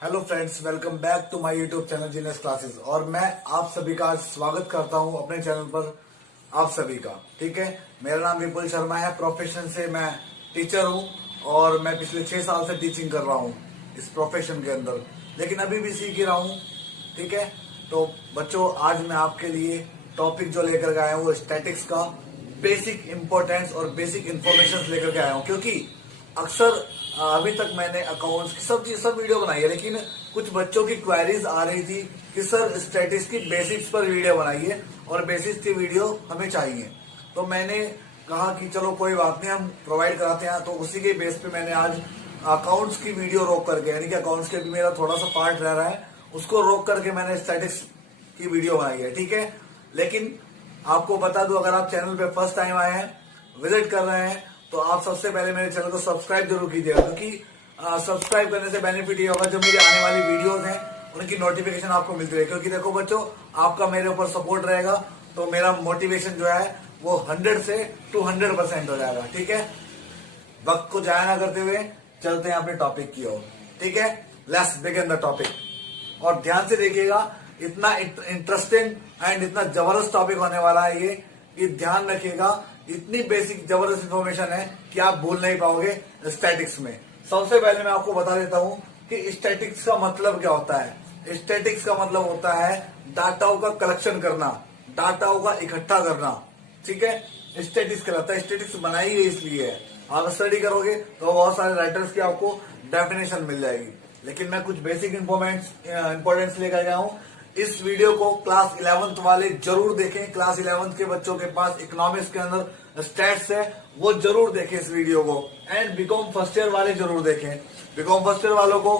Hello friends, welcome back to my YouTube channel Genius Classes. और मैं आप सभी का स्वागत करता हूं अपने चैनल पर। आप सभी का ठीक है। मेरा नाम विपुल शर्मा है। प्रोफेशन से मैं टीचर हूं और मैं पिछले 6 साल से टीचिंग कर रहा हूं इस प्रोफेशन के अंदर, लेकिन अभी भी सीख ही रहा हूं। ठीक है, तो बच्चों आज मैं आपके लिए टॉपिक जो लेकर के आया हूँ वो स्टैटिक्स का बेसिक इंपॉर्टेंस और बेसिक इंफॉर्मेशन लेकर के आया हूँ। क्योंकि अक्सर अभी तक मैंने अकाउंट्स की सब वीडियो बनाई है, लेकिन कुछ बच्चों की क्वेरीज आ रही थी कि सर स्टैटिक्स की बेसिक्स पर वीडियो बनाइए और बेसिक्स की वीडियो हमें चाहिए। तो मैंने कहा कि चलो कोई बात नहीं, हम प्रोवाइड कराते हैं। तो उसी के बेस पे मैंने आज अकाउंट्स की वीडियो रोक करके, यानी कि अकाउंट्स के भी मेरा थोड़ा सा पार्ट रह रहा है, उसको रोक करके मैंने स्टैटिक्स की वीडियो बनाई है। ठीक है, लेकिन आपको बता दूं, अगर आप चैनल पे फर्स्ट टाइम आए हैं, विजिट कर रहे हैं, तो आप सबसे पहले मेरे चैनल को सब्सक्राइब जरूर कीजिएगा। क्योंकि सब्सक्राइब करने से बेनिफिट ये होगा, जो मेरी आने वाली वीडियोस हैं उनकी नोटिफिकेशन आपको मिलती रहेगी। क्योंकि देखो बच्चों, आपका मेरे ऊपर सपोर्ट रहेगा तो मेरा मोटिवेशन जो है वो 100 से 200% हो जाएगा। ठीक है, वक्त को जाया ना करते हुए चलते हैं अपने टॉपिक की ओर। ठीक है, लेट्स बिगिन द टॉपिक। और ध्यान से देखिएगा, इतना इंटरेस्टिंग एंड इतना जबरदस्त टॉपिक होने वाला है ये, कि ध्यान रखिएगा। इतनी बेसिक जबरदस्त इंफॉर्मेशन है कि आप भूल नहीं पाओगे स्टैटिक्स में। सबसे पहले मैं आपको बता देता हूं कि स्टैटिक्स का मतलब क्या होता है। स्टैटिक्स का मतलब होता है डाटाओं का कलेक्शन करना, डाटाओं का इकट्ठा करना। ठीक है, स्टैटिक्स कहलाता है। स्टैटिक्स बनाई है इसलिए है, आप स्टडी करोगे तो बहुत सारे राइटर्स की आपको डेफिनेशन मिल जाएगी। लेकिन मैं कुछ बेसिक इंपॉर्टेंस लेकर गया हूं। इस वीडियो को क्लास 11th वाले जरूर देखें। क्लास 11th के बच्चों के पास इकोनॉमिक्स के अंदर स्टैट्स है, वो जरूर देखें इस वीडियो को। एंड बीकॉम फर्स्ट ईयर वाले जरूर देखें, बीकॉम फर्स्ट ईयर वालों को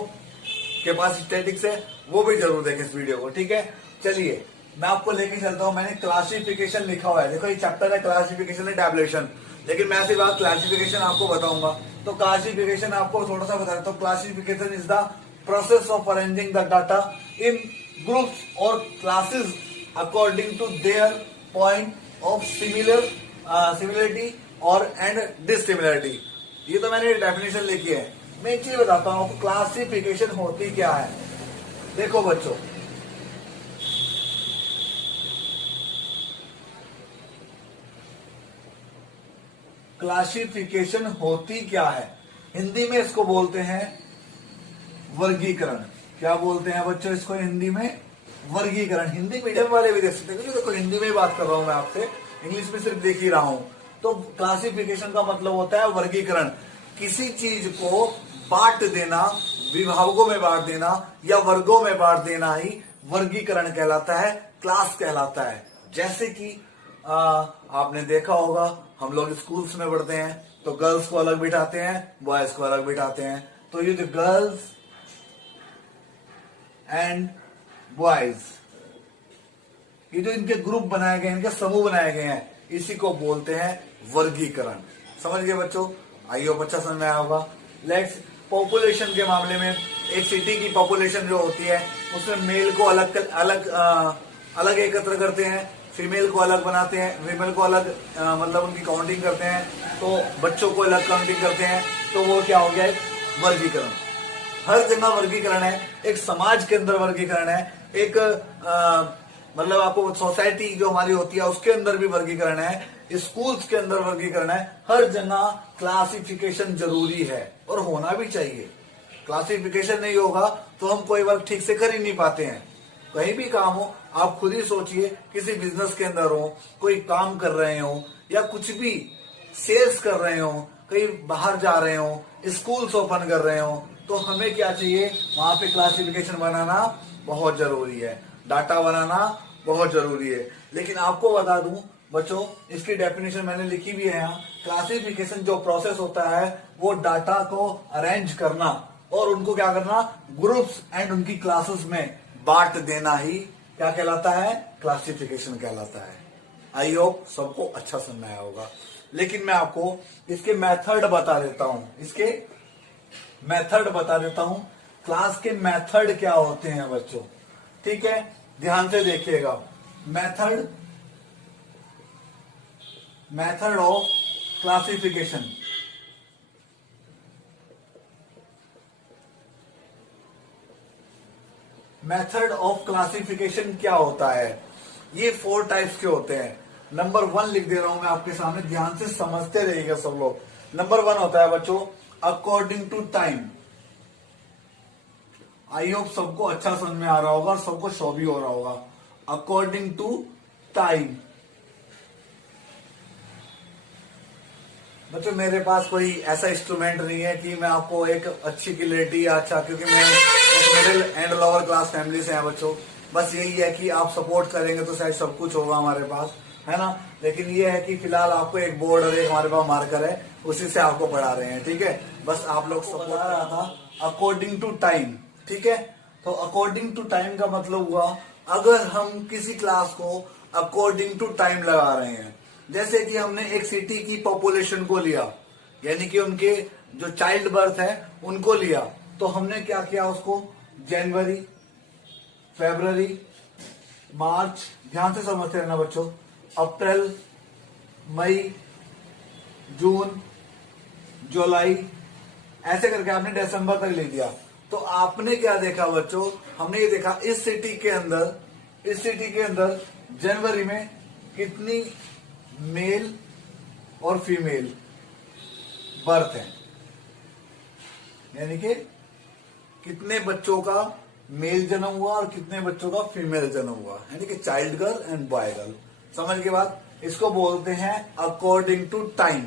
के पास स्टैटिक्स है, वो भी जरूर देखें इस वीडियो को। ठीक है, चलिए मैं आपको लेके चलता हूं। मैंने क्लासिफिकेशन लिखा हुआ है, देखो ये चैप्टर है क्लासिफिकेशन एंड टैबुलेशन, लेकिन मैं सिर्फ आज क्लासिफिकेशन आपको बताऊंगा। तो क्लासिफिकेशन आपको थोड़ा सा बता देता हूं। Classification is the process of arranging the data in groups और classes according to their point of similarity और एंड डिसिमिलरिटी। ये तो मैंने डेफिनेशन लिखी है। मैं एक चीज बताता हूं, क्लासिफिकेशन होती क्या है। देखो बच्चों, क्लासिफिकेशन होती क्या है, हिंदी में इसको बोलते हैं वर्गीकरण। क्या बोलते हैं बच्चों इसको हिंदी में? वर्गीकरण। हिंदी मीडियम वाले भी देख सकते हैं, देखो हिंदी में ही बात कर रहा हूं मैं आपसे, इंग्लिश में सिर्फ देख ही रहा हूं। तो क्लासिफिकेशन का मतलब होता है वर्गीकरण। किसी चीज को बांट देना, विभागों में बांट देना या वर्गों में बांट देना ही वर्गीकरण कहलाता है, क्लास कहलाता है। जैसे कि आपने देखा होगा, हम लोग स्कूल्स में पढ़ते हैं तो गर्ल्स को अलग बिठाते हैं, बॉयज को अलग बिठाते हैं। तो ये जो गर्ल्स एंड बॉयज, ये जो इनके ग्रुप बनाए गए, इनके समूह बनाए गए हैं, इसी को बोलते हैं वर्गीकरण। समझ गए बच्चों? आइए अच्छा समझ में आया होगा। लेट्स पॉपुलेशन के मामले में, एक सिटी की पॉपुलेशन जो होती है उसमें मेल को अलग एकत्र करते हैं, फीमेल को अलग बनाते हैं, फीमेल को अलग मतलब उनकी काउंटिंग करते हैं, तो बच्चों को अलग काउंटिंग करते हैं। तो वो क्या हो गया? एक वर्गीकरण। हर जगह वर्गीकरण है, एक समाज के अंदर वर्गीकरण है, एक मतलब आपको सोसाइटी जो हमारी होती है उसके अंदर भी वर्गीकरण है, स्कूल्स के अंदर वर्गीकरण है। हर जगह क्लासिफिकेशन जरूरी है और होना भी चाहिए। क्लासिफिकेशन नहीं होगा तो हम कोई वर्क ठीक से कर ही नहीं पाते हैं। कहीं भी काम हो, आप खुद ही सोचिए, किसी बिजनेस के अंदर हो, कोई काम कर रहे हो या कुछ भी सेल्स कर रहे हो, कहीं बाहर जा रहे हो, स्कूल्स ओपन कर रहे हो, तो हमें क्या चाहिए? वहां पे क्लासिफिकेशन बनाना बहुत जरूरी है, डाटा बनाना बहुत जरूरी है। लेकिन आपको बता दूं बच्चों, इसकी डेफिनेशन मैंने लिखी भी है यहाँ। क्लासिफिकेशन जो प्रोसेस होता है वो डाटा को अरेंज करना और उनको क्या करना, ग्रुप्स एंड उनकी क्लासेस में बांट देना ही क्या कहलाता है? क्लासिफिकेशन कहलाता है। आई होप सबको अच्छा समझ में आया होगा। लेकिन मैं आपको इसके मेथड बता देता हूं, इसके मेथड बता देता हूं। क्लास के मेथड क्या होते हैं बच्चों? ठीक है, ध्यान से देखिएगा। Method of classification. Method of classification क्या होता है। ये 4 टाइप्स के होते हैं। नंबर 1 लिख दे रहा हूं मैं आपके सामने, ध्यान से समझते रहिएगा सब लोग। नंबर 1 होता है बच्चों according to time. I hope सबको अच्छा समझ में आ रहा होगा और सबको शो भी हो रहा होगा। According to time. बच्चों मेरे पास कोई ऐसा इंस्ट्रूमेंट नहीं है कि मैं आपको एक अच्छी क्लियरिटी या अच्छा, क्योंकि मैं एक middle and lower class family से हैं बच्चों। बस यही है कि आप सपोर्ट करेंगे तो शायद सब कुछ होगा हमारे पास, है ना। लेकिन ये है कि फिलहाल आपको एक बोर्ड और एक हमारे पास मार्कर है, उसी से आपको पढ़ा रहे हैं, ठीक है। बस आप लोग सपोर्ट कर रहा था अकॉर्डिंग टू टाइम, ठीक है। तो अकॉर्डिंग टू टाइम का मतलब हुआ अगर हम किसी क्लास को अकॉर्डिंग टू टाइम लगा रहे हैं, जैसे कि हमने एक सिटी की पॉपुलेशन को लिया, यानी कि उनके जो चाइल्ड बर्थ है उनको लिया, तो हमने क्या किया उसको जनवरी, फरवरी, मार्च, ध्यान से समझते रहना बच्चों, अप्रैल, मई, जून, जुलाई, ऐसे करके आपने दिसंबर तक ले दिया। तो आपने क्या देखा बच्चों, हमने ये देखा इस सिटी के अंदर जनवरी में कितनी मेल और फीमेल बर्थ है, यानी कि कितने बच्चों का मेल जन्म हुआ और कितने बच्चों का फीमेल जन्म हुआ, यानी कि child girl and boy girl. समझ के बाद इसको बोलते हैं अकॉर्डिंग टू टाइम।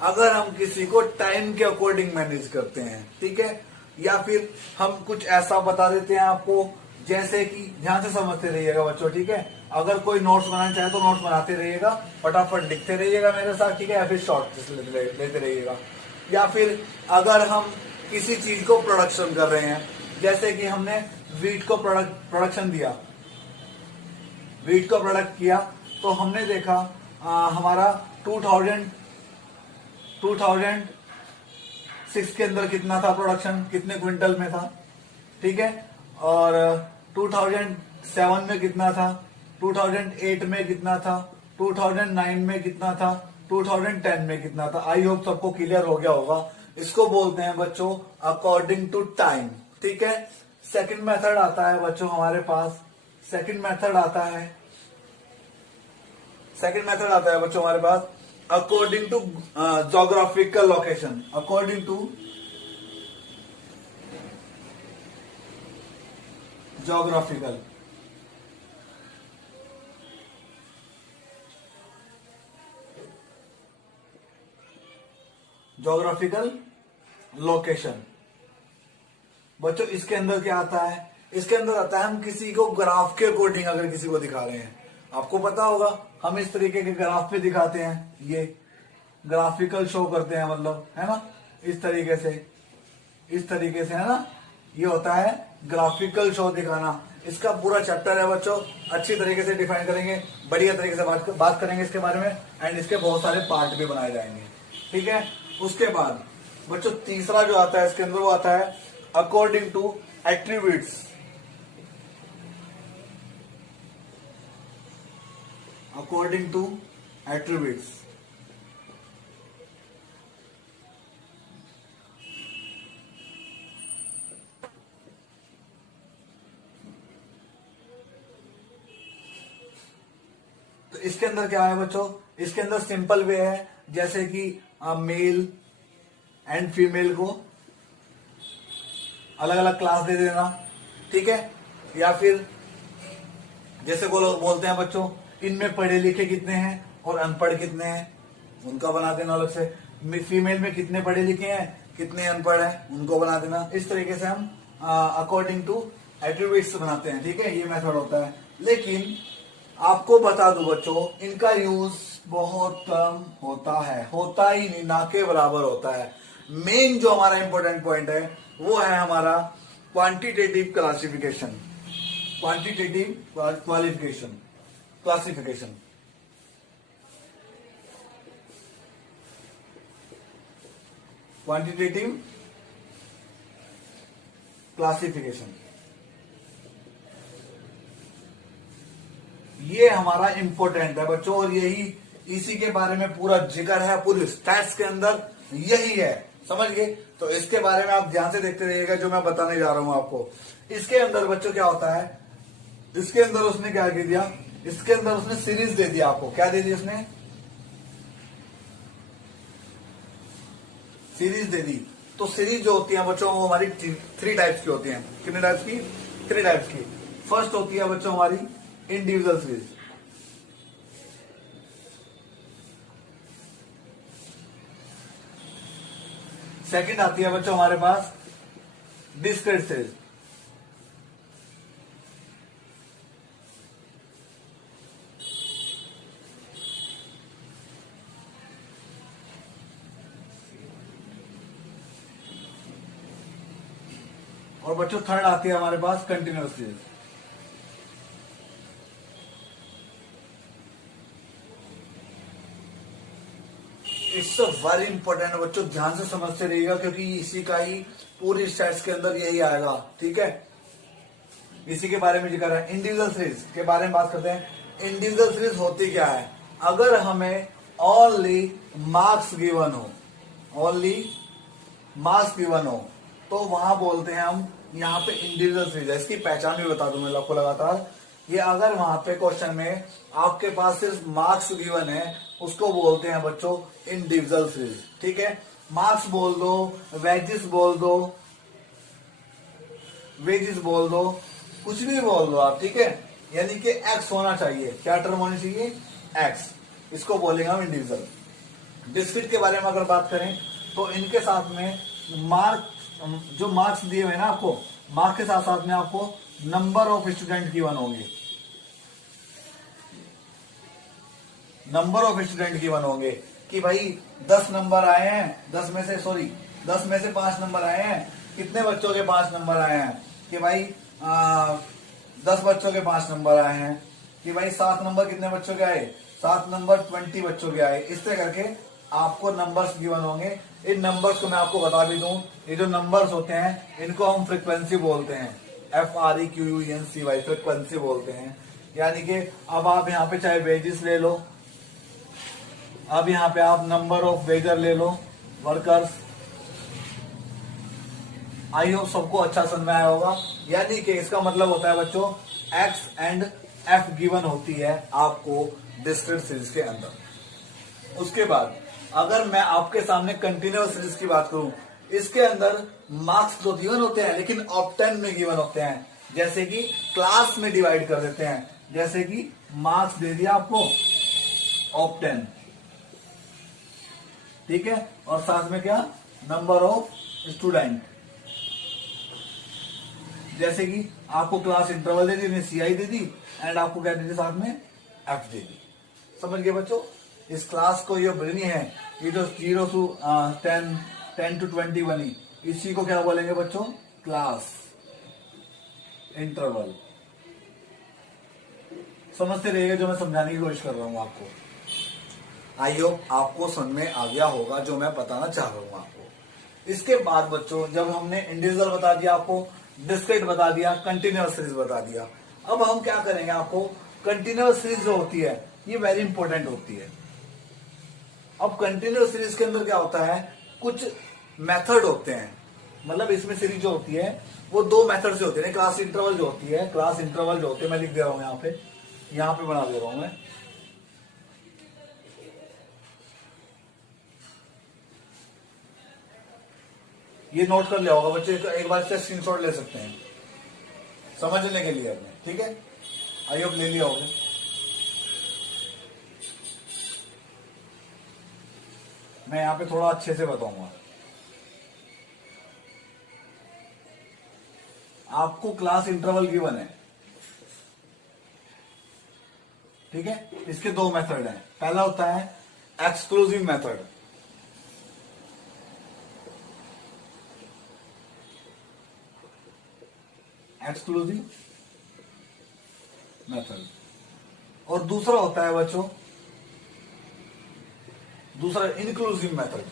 अगर हम किसी को टाइम के अकॉर्डिंग मैनेज करते हैं, ठीक है, या फिर हम कुछ ऐसा बता देते हैं आपको, जैसे कि ध्यान से समझते रहिएगा बच्चों, ठीक है। अगर कोई नोट्स बनाना चाहे तो नोट्स बनाते रहिएगा, फटाफट लिखते रहिएगा मेरे साथ, ठीक है, या फिर शॉर्ट लेते रहिएगा। या फिर अगर हम किसी चीज को प्रोडक्शन कर रहे हैं, जैसे कि हमने वीट को प्रोडक्शन दिया, वीट को प्रोडक्ट किया, तो हमने देखा हमारा 2006 के अंदर कितना था प्रोडक्शन, कितने क्विंटल में था, ठीक है। और 2007 में कितना था, 2008 में कितना था, 2009 में कितना था, 2010 में कितना था। आई होप सबको क्लियर हो गया होगा। इसको बोलते हैं बच्चों अकॉर्डिंग टू टाइम, ठीक है। सेकंड मेथड आता है बच्चों हमारे पास, सेकंड मेथड आता है बच्चों हमारे पास according to geographical location. According to geographical location. बच्चों इसके अंदर क्या आता है, इसके अंदर आता है हम किसी को ग्राफ के अकॉर्डिंग अगर किसी को दिखा रहे हैं, आपको पता होगा हम इस तरीके के ग्राफ पे दिखाते हैं, ये ग्राफिकल शो करते हैं, मतलब है ना, इस तरीके से है ना, ये होता है ग्राफिकल शो दिखाना। इसका पूरा चैप्टर है बच्चों, अच्छी तरीके से डिफाइन करेंगे, बढ़िया तरीके से बात करेंगे इसके बारे में, एंड इसके बहुत सारे पार्ट भी बनाए जाएंगे, ठीक है। उसके बाद बच्चों तीसरा जो आता है इसके अंदर, वो आता है according to attributes. According to attributes, तो इसके अंदर क्या है बच्चों, इसके अंदर सिंपल वे है, जैसे कि मेल एंड फीमेल को अलग अलग क्लास दे देना, ठीक है। या फिर जैसे को लोग बोलते हैं बच्चों इनमें पढ़े लिखे कितने हैं और अनपढ़ कितने हैं, उनका बना देना अलग से। फीमेल में कितने पढ़े लिखे हैं, कितने अनपढ़ हैं, उनको बना देना। इस तरीके से हम अकॉर्डिंग टू एट्रीब्यूट्स बनाते हैं, ठीक है, ये मेथड होता है। लेकिन आपको बता दूं बच्चों, इनका यूज बहुत कम होता है, होता ही नहीं, ना के बराबर होता है। मेन जो हमारा इंपॉर्टेंट पॉइंट है वो है हमारा quantitative classification, classification quantitative classification, ये हमारा इंपॉर्टेंट है बच्चों, और यही इसी के बारे में पूरा जिक्र है, पूरी स्टैट्स के अंदर यही है, समझ गए। तो इसके बारे में आप ध्यान से देखते रहिएगा जो मैं बताने जा रहा हूं आपको। इसके अंदर बच्चों क्या होता है, इसके अंदर उसने क्या दे दिया, इसके अंदर उसने सीरीज दे दिया आपको। क्या दे दी उसने, सीरीज दे दी। तो सीरीज जो होती है बच्चों वो हमारी 3 टाइप्स की होती हैं। कितने टाइप्स की, 3 टाइप्स की। फर्स्ट होती है बच्चों हमारी इंडिविजुअल सीरीज, सेकंड आती है बच्चों हमारे पास डिस्क्रीट सीरीज, और बच्चों थर्ड आती है हमारे पास continuous series. It's very important बच्चों, ध्यान से समझते रहिएगा क्योंकि इसी का ही पूरी स्टैट्स के अंदर यही आएगा। ठीक है, इसी के बारे में जिक्र है। इंडिविजुअल सीरीज के बारे में बात करते हैं। इंडिविजुअल सीरीज होती क्या है, अगर हमें ओनली मार्क्स गिवन हो, ओनली मार्क्स गिवन हो तो वहां बोलते हैं हम यहाँ पे इंडिविजुअल सीरीज है। इसकी पहचान भी बता दूं मैं आपको लगातार, ये अगर वहां पे क्वेश्चन में आपके पास सिर्फ मार्क्स गिवन है उसको बोलते हैं बच्चों इंडिविजुअल सीरीज। ठीक है, मार्क्स बोल दो, वेजेस बोल दो, वेजेस बोल दो, कुछ भी बोल दो आप। ठीक है, यानी कि एक्स होना चाहिए। क्या टर्म होनी चाहिए, एक्स। इसको बोलेंगे हम इंडिविजुअल। डिस्क्रीट के बारे में अगर बात करें तो इनके साथ में जो मार्क्स दिए हुए ना आपको, मार्क्स के साथ साथ में आपको नंबर ऑफ स्टूडेंट गिवन होंगे, नंबर ऑफ स्टूडेंट गिवन होंगे कि भाई 10 नंबर आए हैं, 10 में से 5 नंबर आए हैं। कितने बच्चों के 5 नंबर आए हैं, कि भाई 10 बच्चों के 5 नंबर आए हैं। कि भाई 7 नंबर कितने बच्चों के आए, 7 नंबर 20 बच्चों के आए। इस तरह करके आपको नंबर्स गिवन होंगे। इन नंबर्स को मैं आपको बता भी दूं, ये जो नंबर्स होते हैं इनको हम फ्रीक्वेंसी बोलते हैं, FREQUENCY, फ्रीक्वेंसी बोलते हैं। यानी कि अब आप यहाँ पे चाहे वेजेस ले लो, अब यहाँ पे आप नंबर ऑफ वेजर ले लो, वर्कर्स। आई होप सबको अच्छा समझ में आया होगा। यानी कि इसका मतलब होता है बच्चों एक्स एंड एफ गिवन होती है आपको डिस्क्रीट सीरीज के अंदर। उसके बाद अगर मैं आपके सामने कंटिन्यूअस सीरीज की बात करूं, इसके अंदर मार्क्स तो गिवन होते हैं लेकिन ऑप्टेन में गिवन होते हैं। जैसे कि क्लास में डिवाइड कर देते हैं, जैसे कि मार्क्स दे दिया आपको ऑप्टेन। ठीक है, और साथ में क्या, नंबर ऑफ स्टूडेंट। जैसे कि आपको class interval they the, CI they the, and आपको क्या दे दी साथ में, F दे दी। समझ गए बच्चों, इस क्लास को ये बनी है, ये जो 0 to 10, 10 to 20 बनी, इसी को क्या बोलेंगे बच्चों, क्लास इंटरवल। समझते रहिएगा जो मैं समझाने की कोशिश कर रहा हूं आपको। आई होप आपको समझ में आ गया होगा जो मैं बताना चाह रहा हूं आपको। इसके बाद बच्चों जब हमने इंडिविजुअल बता दिया, आपको डिस्क्रीट बता दिया, कंटिन्यूअस सीरीज बता दिया, अब हम क्या करेंगे, आपको कंटिन्यूअस सीरीज जो होती है ये वेरी इंपॉर्टेंट होती है। अब कंटिन्यूअस सीरीज के अंदर क्या होता है, कुछ मेथड होते हैं। मतलब इसमें सीरीज जो होती है वो 2 मेथड से होती है। क्लास इंटरवल जो होती है, क्लास इंटरवल जो होती है, मैं लिख दे रहा हूं यहाँ पे बना दे रहा हूं मैं। ये नोट कर लिया होगा बच्चे, एक बार से स्क्रीनशॉट ले सकते हैं समझने के लिए अपने। ठीक है, आई होप ले लिया होगा। मैं यहाँ पे थोड़ा अच्छे से बताऊंगा आपको। क्लास इंटरवल गिवन है, ठीक है। इसके 2 मेथड हैं। पहला होता है एक्सक्लूसिव मेथड, एक्सक्लूसिव मेथड, और दूसरा होता है बच्चों, दूसरा इंक्लूसिव मेथड।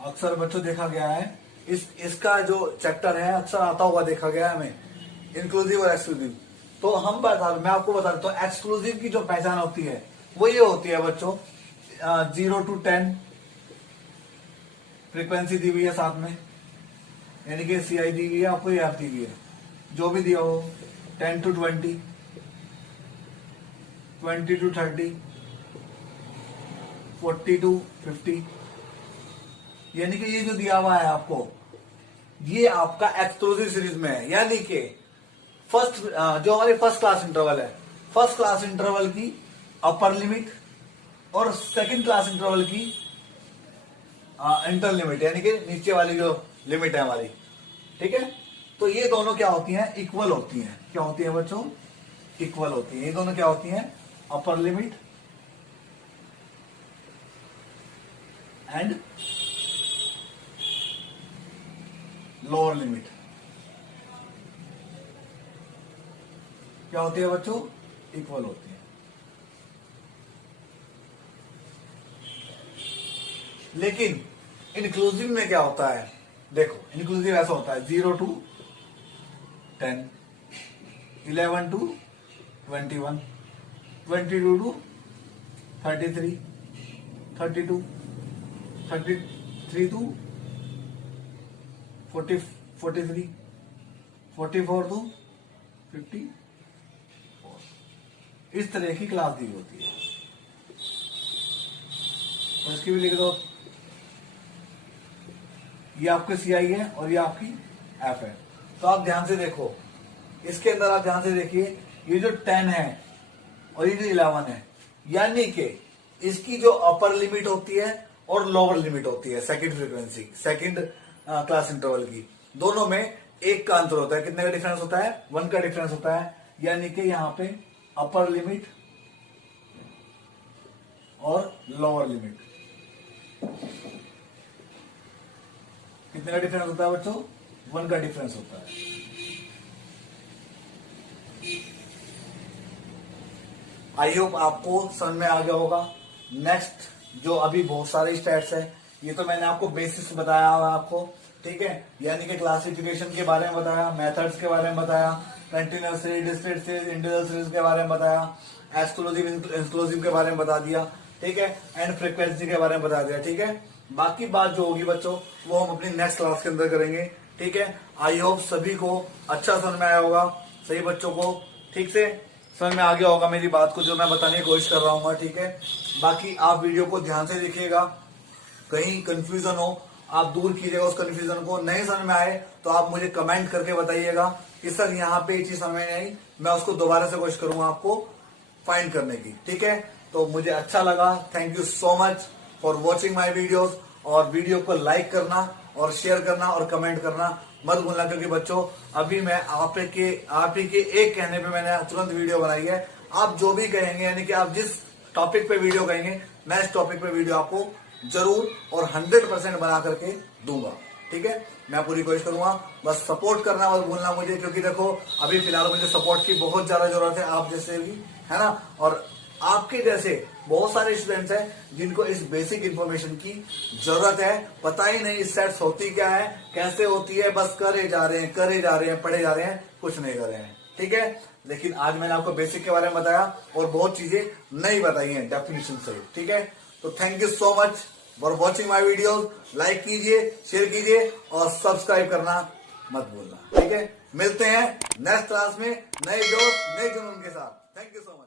अक्सर बच्चों देखा गया है इसका जो चैप्टर है अक्सर आता हुआ देखा गया है हमें, इंक्लूसिव और एक्सक्लूसिव। तो मैं आपको बता देता हूं, एक्सक्लूसिव की जो पहचान होती है वो ये होती है बच्चों 0 to 10, फ्रीक्वेंसी दी हुई है साथ में, यानी कि CI दी हुई है आपको, एफ दी हुई है, जो भी दिया हो 10 to 20, 20 to 30, 40 to 50, यानी कि ये जो दिया हुआ है आपको, ये आपका एक्सक्लूसिव सीरीज में है। यानी कि फर्स्ट जो हमारी फर्स्ट क्लास इंटरवल है, फर्स्ट क्लास इंटरवल की अपर लिमिट और सेकंड क्लास इंटरवल की इंटर लिमिट, यानी कि नीचे वाली जो लिमिट है हमारी, ठीक है। तो ये दोनों क्या होती हैं, इक्वल होती हैं। क्या होती है बच्चों, इक्वल होती है। ये दोनों क्या होती हैं, upper limit and lower limit. क्या होती है बच्चों, इक्वल होती है। लेकिन इंक्लूसिव में क्या होता है, देखो इंक्लूसिव ऐसा होता है 0 to 10, 11 to 21, 22 to 33, 32, 33 to 40, 43, 44 to 54, इस तरह की क्लास दी होती है। तो इसकी भी लिख दो, ये आपके CI है और ये आपकी F है। तो आप ध्यान से देखो, इसके अंदर आप ध्यान से देखिए, ये जो 10 है और ये जो 11 है, यानी कि इसकी जो अपर लिमिट होती है और लोअर लिमिट होती है second frequency, second class interval की, दोनों में एक का अंतर होता है। कितने का डिफरेंस होता है, 1 का डिफरेंस होता है। यानी कि यहां पे अपर लिमिट और लोअर लिमिट, कितने का डिफरेंस होता है बच्चों, 1 का डिफरेंस होता है। आई होप आपको समझ में आ गया होगा। नेक्स्ट जो अभी बहुत सारे स्टेट्स है, ये तो मैंने आपको बेसिक्स बताया हुआ आपको, ठीक है। यानी कि क्लासिफिकेशन के बारे में बताया, मेथड्स के बारे में बताया, continuous series, discrete series, integral series के बारे में बताया, एक्सक्लूसिव इंक्लूसिव के बारे में बता दिया, ठीक है, एंड फ्रीक्वेंसी के बारे में बता दिया, ठीक है। बाकी बात जो होगी बच्चों वो हम अपनी नेक्स्ट क्लास के अंदर करेंगे, ठीक है। आई होप सभी को अच्छा समझ में आया होगा, सही बच्चों को ठीक से समझ में आ गया होगा मेरी बात को, जो मैं बताने की कोशिश कर रहा हूँ, ठीक है। बाकी आप वीडियो को ध्यान से देखिएगा, कहीं कंफ्यूजन हो आप दूर कीजिएगा उस कंफ्यूजन को। नहीं समझ में आए तो आप मुझे कमेंट करके बताइएगा कि सर यहाँ पे ये चीज समझ में नहीं आई, मैं उसको दोबारा से कोशिश करूंगा आपको फाइंड करने की, ठीक है। तो मुझे अच्छा लगा, thank you so much for watching my videos. और वीडियो को लाइक करना और शेयर करना और कमेंट करना मत भूलना, क्योंकि बच्चों अभी मैं आप ही के एक कहने पे मैंने तुरंत वीडियो बनाई है। आप जो भी कहेंगे, यानी कि आप जिस टॉपिक पे वीडियो कहेंगे, मैं इस टॉपिक पे वीडियो आपको जरूर और 100% बना करके दूंगा, ठीक है। मैं पूरी कोशिश करूंगा, बस सपोर्ट करना मत भूलना मुझे, क्योंकि देखो अभी फिलहाल मुझे सपोर्ट की बहुत ज्यादा जरूरत है, आप जैसे भी, है ना। और आपके जैसे बहुत सारे स्टूडेंट्स हैं जिनको इस बेसिक इंफॉर्मेशन की जरूरत है, पता ही नहीं सेट्स होती क्या है, कैसे होती है, बस करे जा रहे हैं, पढ़े जा रहे हैं, कुछ नहीं कर रहे हैं, ठीक है। लेकिन आज मैंने आपको बेसिक के बारे में बताया और बहुत चीजें नहीं बताई हैं डेफिनेशन से, ठीक है। तो thank you so much for watching my videos. Like कीजिए, शेयर कीजिए और सब्सक्राइब करना मत भूलना, ठीक है। मिलते हैं नेक्स्ट क्लास में नए जोश नए जुनून के साथ। Thank you so much.